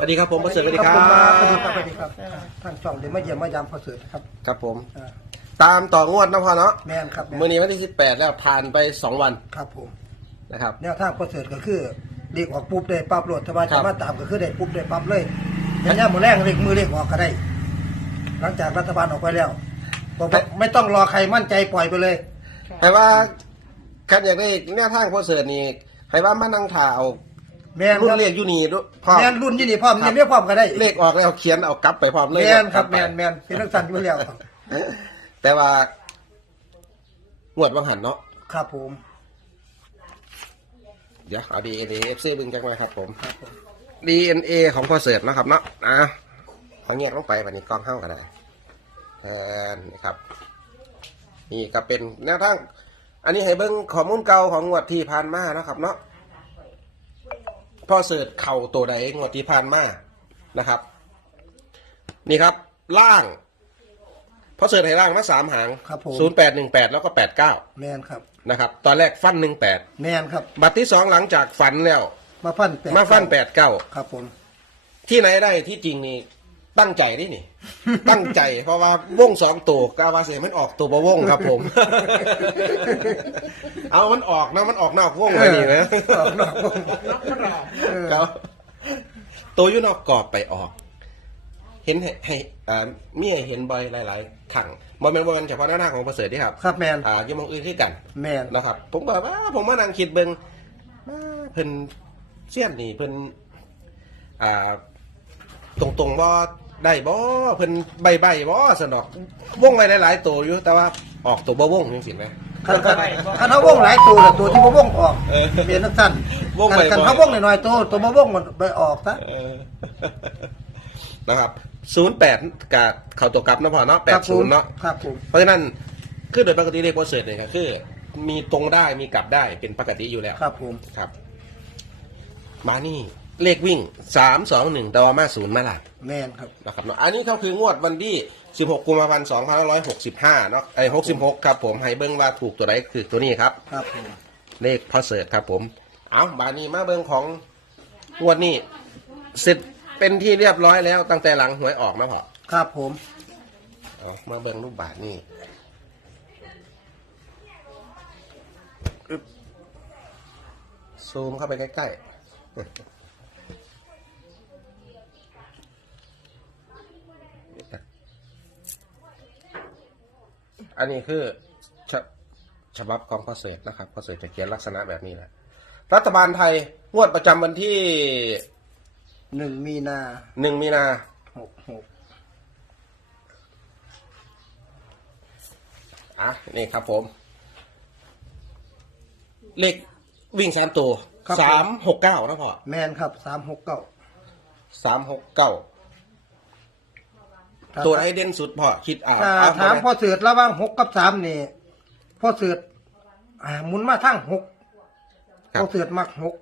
วัสดีครับผมประเสริฐสวัสดีคขรัอบคุณมากสบวัสดีครับท่านช่องเดี๋ยวมาเยี่ยมมายามพอเสือนะครับครับผม อ่าตามต่องวดนะพ่อเนาะแม่นครับแม่นมื่อนี้วันที่ 18 แล้วผ่านไป 2 วันครับผมนะครับ แนวทางพอเสือก็คือเรียกออกปุ๊บได้ปั๊บโหลดสบายครัจะบมาตามก็คือได้ปุ๊บได้ปั๊บเลยยันย่ามือแรงเรียกมือเรียกออกก็ได้ หลังจากรัฐบาลออกไปแล้วบอกว่าไม่ต้องรอใครมั่นใจปล่อยไปเลยให้ว่าคันอยากได้แนวทางพ่อเสริฐนี่ให้ว่ามานั่งถ่าเอา แม่นรุ่คนรับเลขอยู่นี่ด้วยพ่อแม่นรุ่นยี่นี่พร้อมครับยังไม่พร้อมก็ได้เลขออกแล้วเขียนเอากลับไปพร้อมเลยแม่นครับกลัแม่ไปนแม่นเป็นนักสั่นอยู่แล้วครับแต่ว่างวดบางหันเนาะครับผมเดี๋ยวเอาดีเอเอฟซีบึงจังมาครับผมครับผม DNA ของพ่อเสิร์ตนะครับเนาะนะเอาเงียบลงไปวันนี้กล้องเข้ากันนะเออนี่ครับ นี่ก็เป็นแนวทาง อันนี้ให้เบิ้งข้อมูลเก่าของงวดที่ผ่านมานะครับเนาะ พ่อเสิร์ตเข่าตัวใดงวดที่ผ่านมานะครับ นี่ครับ ล่างพ่อเสิร์ตให้ล่างมาสามหางครับผม ศูนย์แปดหนึ่งแปดแล้วก็แปดเก้าแม่นครับ นะครับ ตอนแรกฟันหนึ่งแปดแม่นครับ บัตรที่สองหลังจากฝันแล้ว มาฟันแปดมาฟันแปดเก้าครับผม ที่ไหนได้ที่จริงนี่ ตั้งใจนี่นี่ ตั้งใจเพราะว่าวงสองตัวกาวาเสียมันออกตัวบะวงครับผม เอามันออกนะมันออกนอกวงไปนี่นะออกนอกวงครับตัวอยุ่นอกกรอบไปออก เห็นให้ให้อ่ามีให้เห็นบ่อยหลายๆครั้งบ่แม่นบ่แม่นเฉพาะหน้าของประเสริฐที่ครับครับแมนอ่าอยู่หมองอื่นที่กันแมนนะครับ ผมบอกว่าผมมานั่งคิดเบิ่งว่าเพิ่นเสี้ยนนี่เพิ่นอ่า ตรงตรงๆว่า ได้บ่เพิ่นใบใบบ่สนอกวงไว้หลายๆตัวอยู่แต่ว่าออกตัวบ่วงจังซี่นะ คันคันคันเขาวงหลายตัวแต่ตัวที่บ่วงออกเออเปลี่ยนนักสั้นวงไปคันบ่เขาวงหน่อยๆตัวตัวบ่วงมันไปออกซะ เออนะครับ08กับเข้าตัวกลับนะพ่อเนาะครับผม80เนาะ ครับผม เพราะฉะนั้นคือโดยปกติเลขโปรเซสเนี่ยก็คือ มีตรงได้มีกลับได้เป็นปกติอยู่แล้วครับผม ครับ มานี่ เลขวิ่ง3 2 1แต่ว่ามาศูนย์มาหลัก แมนครับ นะครับเนาะอันนี้ก็คืองวดวันที่ 16 กุมภาพันธ์ 2565 เนาะไอ้66 ครับผมให้เบิ้งว่าถูกตัวไหนคือตัวนี้ครับ ครับผมเลขพอเสิร์ตครับผม เอาบานี้มาเบิ้งของงวดนี้เสร็จเป็นที่เรียบร้อยแล้วตั้งแต่หลังหวยออกนะพอครับผมเอามาเบิ้งรูปบาทนี่อึ๊บซูมเข้าไปใกล้ๆ อันนี้คือฉบฉบับของพอเศษนะครับพอเศษจะเขียนลักษณะแบบนี้แหละรัฐบาลไทยงวดประจำวันที่หนึ่งมีนาหนึ่งมีนาหกหกอะนี่ครับผม เลขวิ่งสามตัวสามหกเก้านะพ่อแมนครับสามหกเก้าสามหกเก้า ตัวไหนเด่นสุดพ่อคิดเอาถ้าเอาถามไหพ่อเสือระหว่างหกกับสามนี่พ่อเสืออ่าหมุนมาทั้งหกครัพ่อบเสือมักหก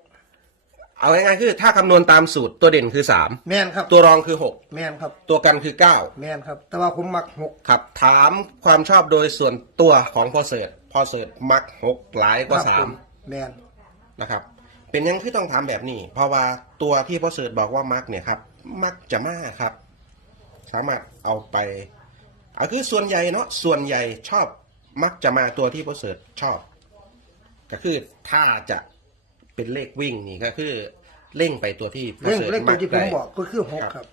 เอาง่ายๆคือ ถ้าคำนวณตามสูตรตัวเด่นคือสามแมนครับ ตัวรองคือหกแมนครับ ตัวกันคือเก้าแมนครับ แต่ว่าผมมักหกครับ ถามความชอบโดยส่วนตัวของพ่อเสิร์ตพ่อเสิร์ตมักหกหลายกว่าครับสาผมแมนนะครับ เป็นยังที่ต้องถามแบบนี้ เพราะว่าตัวที่พ่อเสิร์ตบอกว่ามักเนี่ยครับ มักจะมากครับ สามารถเอาไปเอาคือส่วนใหญ่เนาะส่วนใหญ่ชอบมักจะมาตัวที่พ่อเสิร์ตชอบ ก็คือถ้าจะเป็นเลขวิ่งนี่ก็คือเร่งไปตัวที่พ่อเรื่องเสิร์ตเรื่องมัตัวกที่ผมได้ บอกก็คือหกครับ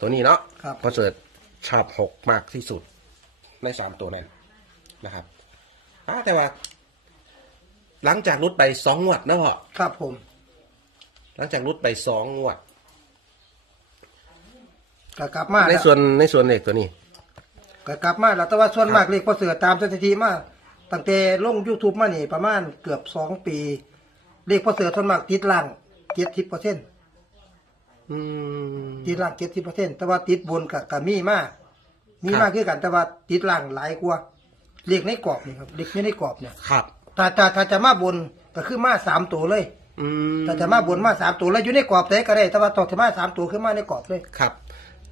ตัวนี้เนาะครับพ่อเสิร์ตชอบหกมากที่สุด ในสามตัวนั้นนะครับอ่าแต่ว่า หลังจากรุดไปสองงวดนะพ่อ ครับผม หลังจากรุดไปสองงวด ก็กลับมาในแล้วส่วนในส่วนเลขตัวนี้ ก็กลับมาแล้วแต่ว่าส่วนครับมากเลขพอเสือตามสถิติมาตั้งแต่ลง YouTube มานี่ประมาณเกือบสองปี เลขพอเสือส่วนมากติดล่างเจ็ดสิบเปอร์เซ็นต์อืมติดล่างเจ็ดสิบเปอร์เซ็นต์แต่ว่าติดบนกับกับมีมากมีครับมากคือกันแต่ว่าติดล่างหลายกว่าเลขในกรอบนี่ครับเลขไม่ในกรอบเนี่ยครับ ถ้าถ้าถ้าจะมาบนก็คือมาสามตัวเลย อืมถ้าจะมาบนมาสามตัวแล้วอยู่ในกรอบแต่ก็ได้ แต่ว่าต่อจะมาสามตัวคือมาในกรอบเลย ครับ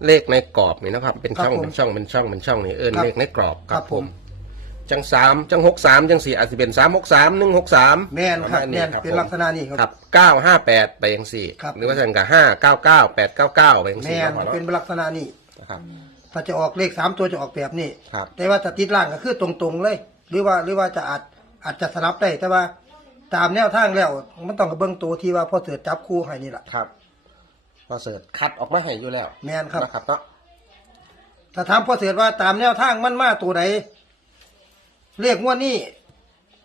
เลขในกรอบนี่นะครับ เป็นช่องครับผมเป็นช่องเป็นช่องเป็นช่องนี่เอิญครับเลขในกรอบคครัรับบผผมมจังสามจังหกสามจังสี่อาจจะเป็นสามหกสามหนึ่งหกสามแม่นครับแม่นเป็นลักษณะนี้ครับครับเก้าห้าแปดไปยังสี่ครับหรือว่าจังกับห้าเก้าเก้าแปดเก้าเก้าไปยังสี่แม่นครับเป็นลักษณะนี้นะครับถ้าจะออกเลขสามตัวจะออกแบบนี้ครับแต่ว่าถ้าติดล่างก็คือตรงๆเลย หรือว่าหรือว่าจะอาจอาจจะสลับได้แต่ว่าตามแนวทางแล้ว มันต้องกับเบิ้งตัวที่ว่าพอเสือจับคู่ให้นี่แหละครับ พอเสิร์ชคัดออกมาให้อยู่แล้วแม่นครับ นะครับเนาะถ้าถามพ่อเสือว่าตามแนวทางมันมาตัวไหนเลขงวดนี้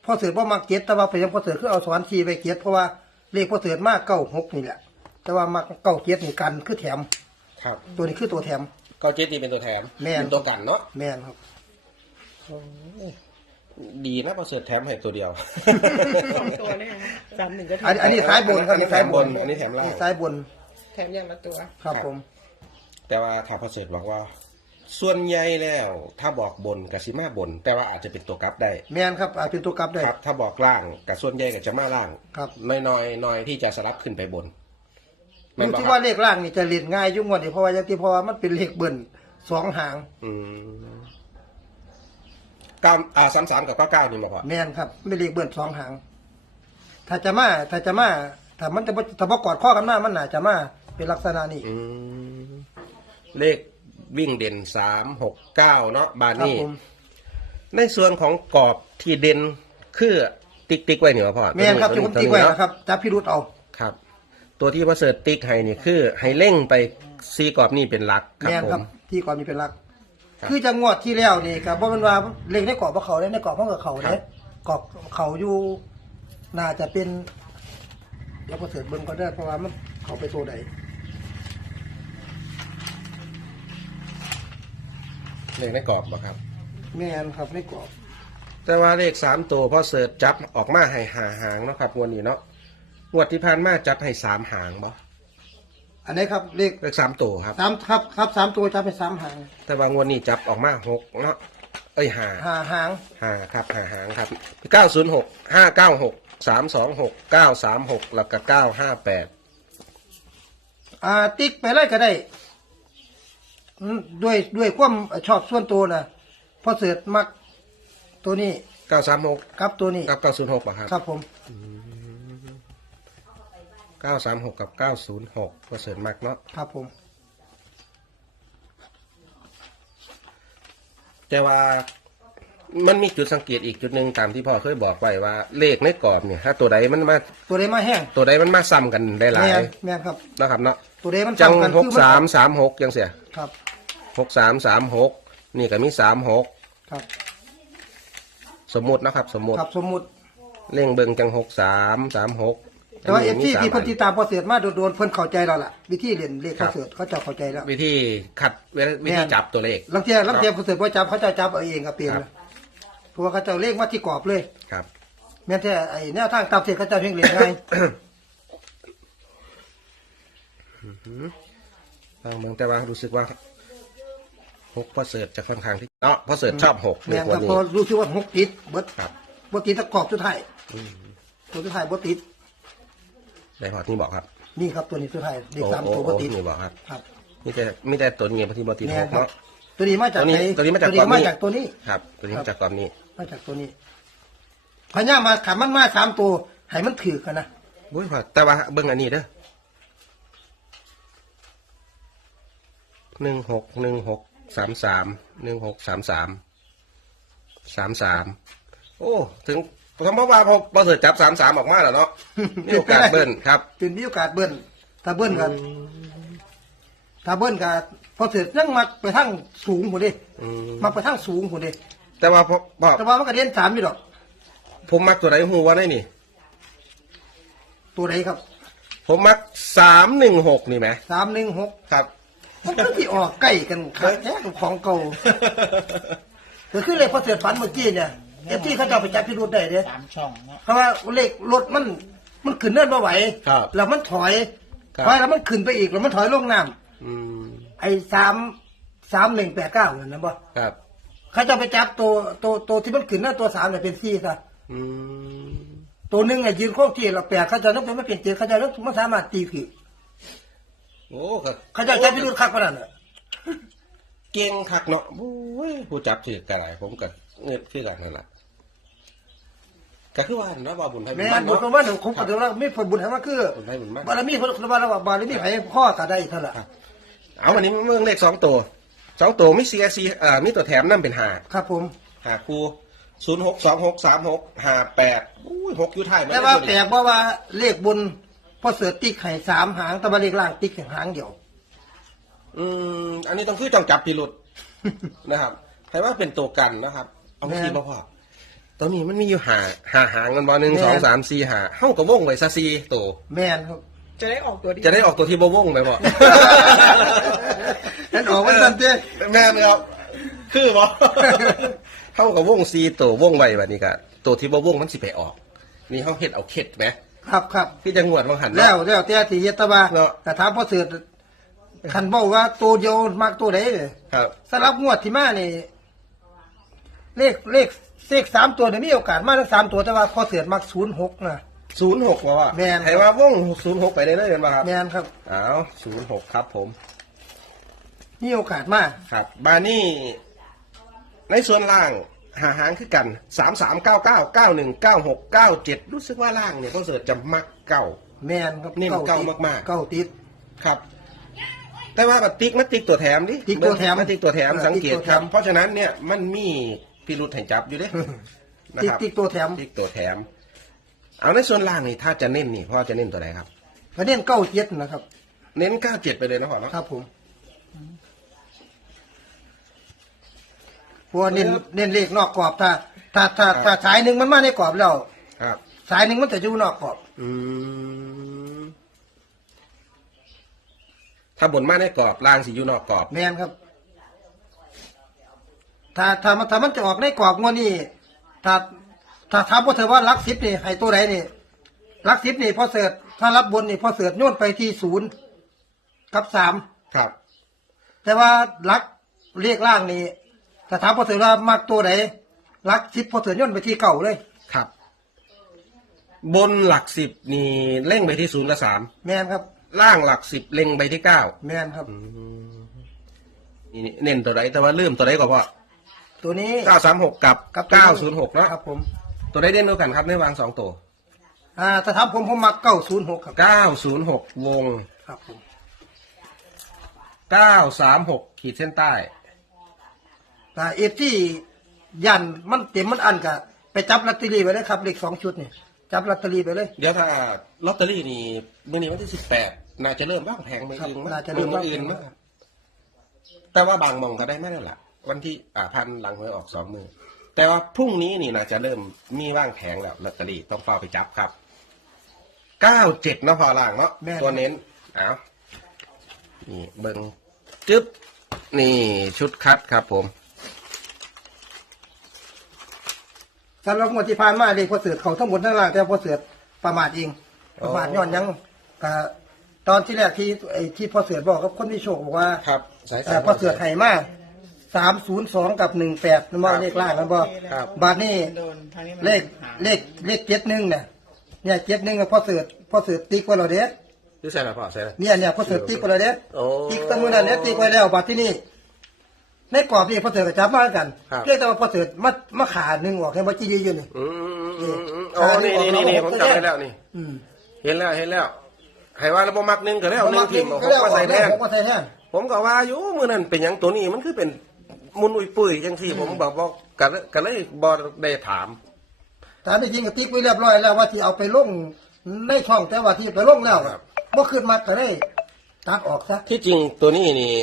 พ่อเสือว่ามักเจ็ดแต่ว่าพยายามพ่อเสือคือเอาสอนทีไปเจ็ดเพราะว่าเลขพ่อเสือมากเก้าหกนี่แหละ แต่ว่ามักเก้าเจ็ดนี่กันคือแถม ครับตัวนี้คือตัวแถม ก็เจตีเป็นตัวแทนแม่น เป็นตัวกันเนาะแม่นครับ ดีนะพอเสิร์ชแถมให้ตัวเดียว สองตัวเลยค่ะสามหนึ่งก็อันอันนี้สายบนครับอันนี้สายบนแถมบนอันนี้แถมล่างสายบน แถมอย่างละตัว ครับผม แต่ว่าถ้าพอเสิร์ชบอกว่า ส่วนใหญ่แล้ว ถ้าบอกบนกับซิมาบน แต่ว่าอาจจะเป็นตัวกลับได้ แม่นครับอาจเป็นตัวกลับได้ ครับ ถ้าบอกล่างกับส่วนใหญ่กับจะมาล่างครับน้อยน้อยๆน้อยที่จะสลับขึ้นไปบนแม่นดูบ่ที่ครัว่าบเลขล่างนี่จะเรียนง่ายอยุ่งกว่านี้เพราะว่าอย่างที่เพราะว่ามันเป็นเลขเบิ้ลสองหาง อืมเก้าอ่าสามสามกับเก้าเก้านี่บอกว่าแม่นครับไม่เลขเบิ้ลสองหาง ถ้าจะมาถ้าจะมาถ้ามันจะบ่ถ้าประกอดข้อกันมามันน่าจะมา เป็นลักษณะนี้ อืมเลขวิ่งเด่นสามหกเก้าเนาะบาครับนี่ผมในส่วนของกรอบที่เด่นคือติ๊กติ๊กไว้เหนือพ่อแม่นครับที่ผมตีไว้นะครับจับพิรุธเอา ครับ ตัวที่ประเสริฐติ๊กให้นี่คือ ให้เร่งไปซีกรอบนี่เป็นหลักครับแม่นผครับม ที่ก่อนมีเป็นหลัก ครับคือจังงวดที่แล้วนี่ครับเพราะมันว่าเลขในกรอบว่าเขาเลยในกรอบห้องกับเขาครัเนี่ยบกรอบเขาอยู่น่าจะเป็นเดี๋ยวพอเสิร์ชเบิ้งก็ได้เพราะว่ามันเขาไปตัวใด เลขในกรอบบ่ครับ แม่นครับในกรอบแต่ว่าเลขสามตัวพอเสิร์ชจับออกมาให้หาหางเนาะครับงวดนี้เนาะงวดที่ผ่านมาจับให้สามหางบ่อันนี้ครับเลขเลขสามตัวครับ สามครับครับสามตัวจะเป็นสามหางแต่ว่างวดนี้จับออกมาหกเนาะเอ้ยหาหาหางหาครับหาหางครับเก้าศูนย์หกห้าเก้าหกสามสองหกเก้าสามหกแล้วก็เก้าห้าแปดอ่าติ๊กไปเลยก็ได้ อืมด้วยด้วยความชอบส่วนตัวนะพอเสิร์ชมักตัวนี้เก้าสามหกครับตัวนี้กับเก้าศูนย์หกป่ะครับครับผมเก้าสามหกกับเก้าศูนย์หกก็เสริมมากเนาะครับผม แต่ว่ามันมีจุดสังเกตอีกจุดหนึ่งตามที่พ่อเคยบอกไว้ว่าเลขในกรอบเนี่ยถ้าตัวใดมันมาตัวใดมาแห้งตัวใดมันมาซ้ำกันได้หลายแม่นแม่นครับนะครับเนาะตัวใดมันจังซ้ำกันหกคือสามสามหกยังเสีย ครับ หกสามสามหกนี่ก็มีสามหกครับ สมมุตินะครับ สมมุติครับสมมุติ เล่งเบิงจังหกสามสามหกแต่ว่าเอฟซีสามที่เพิ่นอันติดตามพอเสิร์ชมาโดนๆเพิ่นเข้าใจแล้วล่ะ วิธีเรียนเลขครัพอบเสิร์ชเขาจะเข้าใจแล้ววิธีขัดเวลาวิธีจับตัวเลข ลังเทียลังเทียพอเสิร์ชว่าจับเขาจะจับเอาเองครับเป็นครับ เพราะว่าเขาจะเอาเลขมาที่กรอบเลย ครับ แม้แต่ไอ้แนวทางตามเสียเขาจะเพียงเรียนง่ายบางเมืองแต่ว่ารู้สึกว่าหกพอเสิร์ชจะค่อนข้างที่เนาะพอเสิร์ชชอบหกในแม่นคครับนพอนี้รู้สึกว่าหกติดเบิดครับบ่ติดตะกรอบสุดท้ายตัวสุดท้ายบ่ติดในพอที่บอกครับ นี่ครับตัวนี้สุดท้ายเลขโอ้สามโอ้ตัวบ่โอ้ติดนี่บอกครับ ครับมีแต่มีแต่ตัวนี้ที่บอตีหแม่นกครับ เนาะ ตัวนี้มาจากตัวนี้ไหนตัวนี้มาจากตัวนี้กรอบนี้ มาจากตัวนี้ ครับ ตัวนี้มาจากกรอบนี้ มาจากตัวนี้พญามาขามันมาสามตัวให้มันถือกันนะ บุ้ยพอแต่ว่าเบิ้งอันนี้เด้อ หนึ่งหกหนึ่งหกสามสามหนึ่งหกสามสามสามสามโอ้ ถึงคำว่าพอพอเสิร์ชจับสามสามออกมาแล้วเนาะมีโอกาสเบิ้ลครับเป็นมีโอกาสเบิ้ลถ้าเบิ้ลกันถ้าเบิ้ลกันพอเสร็จยังมักไปทางสูงหมดเลยอืมมักไปทางสูงหมดเลยแต่ว่าพอพอแต่ว่ามันก็เด่นสามอยู่ดอก ผมมักตัวไหนหูว่าได้นี่ ตัวไหนครับ ผมมักสามหนึ่งหกนี่ไหมสามหนึ่งหกครับ มันก็ที่ออกใกล้กันครับแท้กับของเก่าก็คือเลขพอเสร็จฝันเมื่อกี้เนี่ยเอฟที่เขาจะเอาไปจับพิรุธได้เด้สามช่องเนาะเพราะว่าเลขรถมันมันขึ้นเนินมาไหวครับแล้วมันถอยครับถอยแล้วมันขึ้นไปอีกแล้วมันถอยลงน้อืมำไอ้สามสามหนึ่งแปดเก้านั่นนะบ่ครับเขาจะไปจับตัวตัวตัวที่มันขึ้นหน้าตัวสามเนี่ยเป็นสี่ซะอืมตัวหนึ่งไอ้ยืนโค้งที่เราแปดเขาจะนึกเป็นไม่เป็นเจ็ดเขาจะนึกมันสามารถตีผิด โอ้ครับเขาจะใช้พิรุธคักกว่านั้นน่ะเก่งคักเนาะโอ้ยผู้จับถือกระไรผมก็เงินคือกันนั่นแหละก็คือว่าเนาะบ่บุญให้บุญแม่มันนบุญเนาะประมาณผมก็ถือว่ามีผลบุญให้มาคือบุญให้บุญมันบารมีคนคนว่าเราว่าบารมีไผพ่อก็ได้เท่านั้นเอาวันนี้เมืองเลขสองตัวสองตัวมีเสียซีเอ่อมีตัวแถมนั่นเป็นหาครับผม หาคูศูนย์หกสองหกสามหกห้าแปดอุ้ยหกอยู่ท้ายมันแต่ว่าแปลกว่าว่าเลขบน พ่อเสือติ๊กไข่สามหางแต่ว่าเลขล่างติ๊กแค่หางเดียว อืมอันนี้ต้องคือต้องจับพิรุษ นะครับให้ว่าเป็นตัวกันนะครับ เอาทีบ่พอตอนนี้มันมีอยู่หาหาหางกันบอหนึ่งสองสามสี่หาเฮ้ากับวงไว้ซะสี่ตัวแม่นครับจะได้ออกตัวดีจะได้ออกตัวที่บ่วงไหมพ่อนั่นออกมาสันเจ้แม่นครับคือบ่เท่ากับวงซีตัววงไว้แบบนี้ก็ตัวที่บ่วงมันสิไปออกนี่เขาเฮ็ดเอาเข็ดไหม ครับครับที่จะงวดบางหันเนาะแล้วแล้วแต่ที่เฮ็ดแตะว่าเนาะ แต่ถามพ่อเสือคันบอกว่าตัวเดียวมากตัวไหนเลยครับ สำหรับงวดที่มานี่เลขเลขเลขสามตัวเนี่ยมีโอกาสมากทั้งสามตัวแต่ว่าพ่อเสือมักศูนย์หกนะ ศูนย์หกว่าว่าแม่นให้ว่าวงศูนย์หกไปได้เลยกันป่ะครับแม่นครับ อ้าวศูนย์หกครับผม มีโอกาสมากครับ บานี่ ในส่วนล่าง หาหางคือกันสามสามเก้าเก้าเก้าหนึ่งเก้าหกเก้าเจ็ดรู้สึกว่าล่างเนี่ยเขาเสิร์ชจะมักเก้าแม่นครับนี่มันเก่าติดมากๆ เก้าติด ครับ แต่ว่ากับติ๊กมันติ๊กตัวแถมดิติ๊กตัวแถมมันติ๊กตัวแถมเออสังเกตติ๊กตัวแถครับมเพราะฉะนั้นเนี่ยมันมีพิรุษให้จับอยู่เด้ นะติ๊กครับ ติ๊กตัวแถมติ๊กตัวแถม เอาในส่วนล่างนี่ถ้าจะเน้นนี่พ่อจะเน้นตัวไหนครับ ก็เน้นเก้าเจ็ดนะครับ เน้นเก้าเจ็ดไปเลยนะพ่อเนาะครับผม เพราะว่าเน้นเน้นเลขนอกกรอบถ้า ถ้าถ้าถ้าสายหนึ่งมันมาในกรอบแล้วครับ สายหนึ่งมันจะอยู่นอกกรอบอืมถ้าบนมาในกรอบล่างสิอยู่นอกกรอบ แม่นครับ ถ้าถ้ามันถ้ามันจะออกในกรอบงวดนี้ถ้าถ้าถามว่าเธอว่ารักสิบนี่ให้ตัวไหนนี่รักสิบนี่พอเสิร์ชถ้ารับบนนี่พอเสิร์ชโยนไปที่ศูนย์กับสามครับ แต่ว่ารักเรียกล่างนี่ ถ้าถามพอเสิร์ชว่ามักตัวไหนรักสิบพอเสิร์ชโยนไปที่เก่าเลย ครับ บนหลักสิบนี่เล่งไปที่ศูนย์กับสามแม่นครับ ล่างหลักสิบเล็งไปที่เก้าแม่นครับ นี่เน้นตัวไหนแต่ว่าลืมตัวไหนก็พอตัวนี้เก้าสามหกกับกับเก้าศูนย์หกเนาะครับ ผม ตัวไหนเด่นด้วยกันครับในวางสองตัวอ่าถ้าถามผมผมมักเก้าศูนย์หกครับเก้าศูนย์หกวงครับผมเก้าสามหกขีดเส้นใต้ แต่เอฟที่ยันมันเต็มมันอันกะไปจับลอตเตอรี่ไปเลยครับเลขสองชุดนี่จับลอตเตอรี่ไปเลย เดี๋ยวถ้าลอตเตอรี่นี่เมื่อนี้วันที่สิบแปดน่าจะเริ่มบ้างแพงมือครับอื่นมั้งน่าจะเริ่มมืออื่นมั้งแต่ว่าบางมองก็ได้ไม่แล้วล่ะวันที่อ่าพันหลังหวยออกสองมือ แต่ว่าพรุ่งนี้นี่น่าจะเริ่มมีว่างแผงแล้วลอตเตอรี่ต้องเฝ้าไปจับครับเก้าเจ็ดนาะพอล่างเนาะแม่นตัวเน้นเอานี่เบิงจึ๊บนี่ชุดคัดครับผม สำหรับงวดที่ผ่านมาเลขพอเสือเขาทั้งหมดทั้งล่างแต่พอเสือประมาทเองประมาทย้อนหยังกะตอนที่แรกที่ไอ้ที่พอเสือบอกกับคนที่โชคบอกว่าครับสายเอ่อพอเสือไห่มาสามศูนย์สองกับหนึ่งแปดนั่นบ่เลขล่างนั่นบ่ครับ บาทนี่โดนทางนี้มันเลขเลขเลขเจ็ดหนึ่งเนี่ยเนี่ยเจ็ดหนึ่งพอเสือพอเสือติ๊กไว้แล้วเด้ หรือใส่ละพอใส่ละ เนี่ยเนี่ยพอเสือติ๊กไว้แล้วเด้โอ้ ติ๊กตั้งมือนั้นเนี่ยติ๊กไว้แล้วบาทที่นี่ ในกรอบนี่พอเสือก็จับมากันครับ เรียกแต่ว่าพอเสือมามาขาหนึ่งออกให้มาจีดีอยู่นี่ อืมอืมอืมอ๋อนี่นี่นี่นี่ผมจำได้แล้วนี่ อืมเห็นแล้วเห็นแล้วให้ว่าระบบมักหนึ่งก็แล้วหนึ่งทีมของก็ผมแล้วก็ใส่แทน ผมก็ใส่แทน ผมก็ว่าอยู่มือนั้นเป็นหยังตัวนี้มันคือเป็นมุนอุยปุ้ยจังที่ผมบอกบอกกันกันเลยบอได้ถามแต่ที่จริงก็ติ๊กไว้เรียบร้อยแล้วว่าที่เอาไปลงในช่องแต่ว่าที่ไปลงแล้วครับ เมื่อคืนมาก็ได้ตัดออกซะ ที่จริงตัวนี้นี่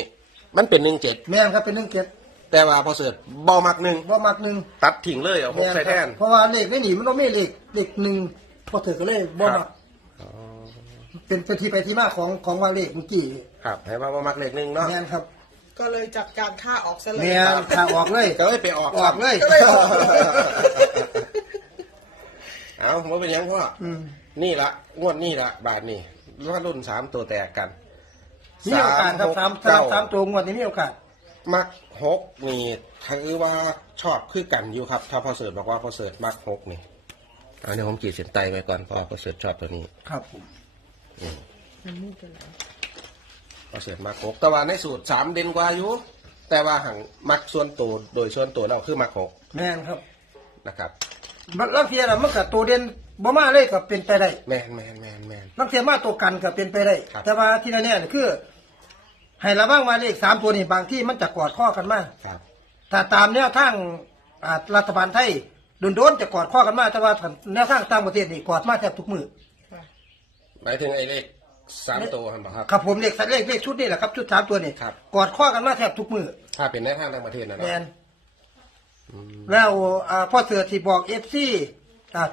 มันเป็นหนึ่งเจ็ดแม่นครับเป็นหนึ่งเจ็ดแต่ว่าพอเสิร์ชบอมักหนึ่งว่ามักหนึ่งตัดทิ้งเลยเอาหกแม่นใส่คแทรับน เพราะว่าเลขไม่หนีมันต้องไม่เลขเลขหนึ่งพอเถือก็เลยบ่ครัมับกเป็นเป็นที่ไปที่มาของของว่าเลขเมื่อกี้ครับให้ว่าบอมักเลขหนึ่งเนาะแม่นครับก็เลยจัดการฆ่าออกซะเลย แม่นถ้าออกเลยก็เลยไปออกออกเลยก็เลยออก เอาผมเป็นหยังพ่ออืมนี่ละงวดนี่ละบาทนี่ว่ารุ่นสามตัวแตกกัน มีโอกาสครับสามสามสามตัวงวดนี้มีโอกาส มักหกนี่ถือว่าชอบคือกันอยู่ครับ ถ้าพอเสิร์ชบอกว่าพอเสิร์ชมักหกนี่เอาเดี๋ยวผมขีดเส้นใต้ไว้ก่อนเพราะว่าพอเสิร์ชชอบตัวนี้ครับผมมันมืดไปแล้วพอเสิร์ชมักหกแต่ว่าในสูตรสามเด่นกว่าอยู่แต่ว่าหังมักส่วนตัวโดยส่วนตัวเราคือมักหกแม่นครับนะครับ บางเทียน่ะมันก็ตัวเด่นบ่มาเลยก็เป็นไปได้แมนแมนแมนแมนบางเทียมาตัวกันก็เป็นไปได้ ครับ แต่ว่าที่แน่ๆนี่คือ ให้ระวังว่าเลขสามตัวนี่บางที่มันจะกอดข้อกันมาครับ ถ้าตามแนวทางอ่ารัฐบาลไทยโดนๆจะกอดข้อกันมาแต่ว่าแนวทางต่างประเทศนี่กอดมาแทบทุกมือค่ะหมายถึงไอ้เลขสามตัวครับ ครับครับผมเลขเลขเลขชุดนี่แหละครับชุดสามตัวนี่ครับ กอดข้อกันมาแทบทุกมือถ้าเป็นในทางต่างประเทศนะแมเนาะน แล้วอ่าพ่อเสือที่บอกเอฟซี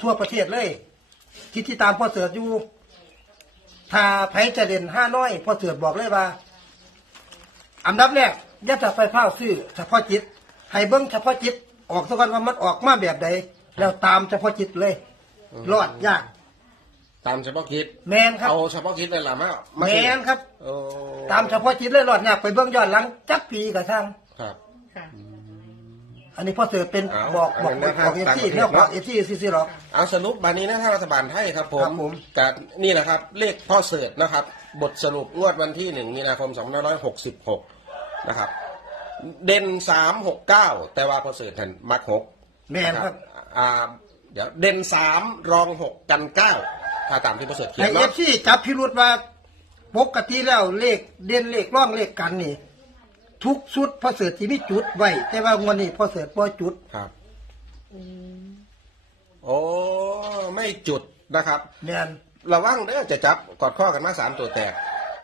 ทั่วประเทศเลย ที่ที่ตามพ่อเสืออยู่ถ้าไผจะเด่นห้าน้อยพ่อเสือบอกเลยว่าอันดับแรกอย่าจะไปเฝ้าซื้อเฉพาะจิตให้เบิ้งเฉพาะจิต ออกสักวันว่ามันออกมาแบบใดแล้วตามเฉพาะจิตเลยรอดยากตามเฉพาะคิดแมนครับเอาเฉพาะคิดเลยล่ะมาแมนครับโอ้ตามเฉพาะจิตเลยรอดยากไปเบิ้งย้อนหลังจักปีกระช่างครับค่ะ อันนี้พ่อเสือเป็นเอาบอกบอกอันนั้นบอกเอฟต่างซีประเทศแล้วบอกเนาะเอฟซีซีซีหรอก เอาสรุปบานนี้นะทางรัฐบาลไทยครับผมครับผม แต่นี่แหละครับเลขพ่อเสิร์ตนะครับ บทสรุปงวดวันที่หนึ่งมีนาคม2566 นะครับ เด่นสามหกเก้าแต่ว่าพ่อเสิร์ตท่านมักหกแม่นครับ อ่าเดี๋ยวเด่นสามรองหกกันเก้าถ้าตามที่พ่อเสิร์ตเขียไอนเอเนาะ ฟซีจับพิรุษว่าปกติแล้วเลขเด่นเลขร่องเลขกันนี่ ทุกชุดพอเสือที่มีจุดไว้แต่ว่างวันนี้พอเสือบ่จุด ครับ โอ้ ไม่จุดนะครับ แม่นระวังเด้อจะจับกอดข้อกันมาสามตัวแตก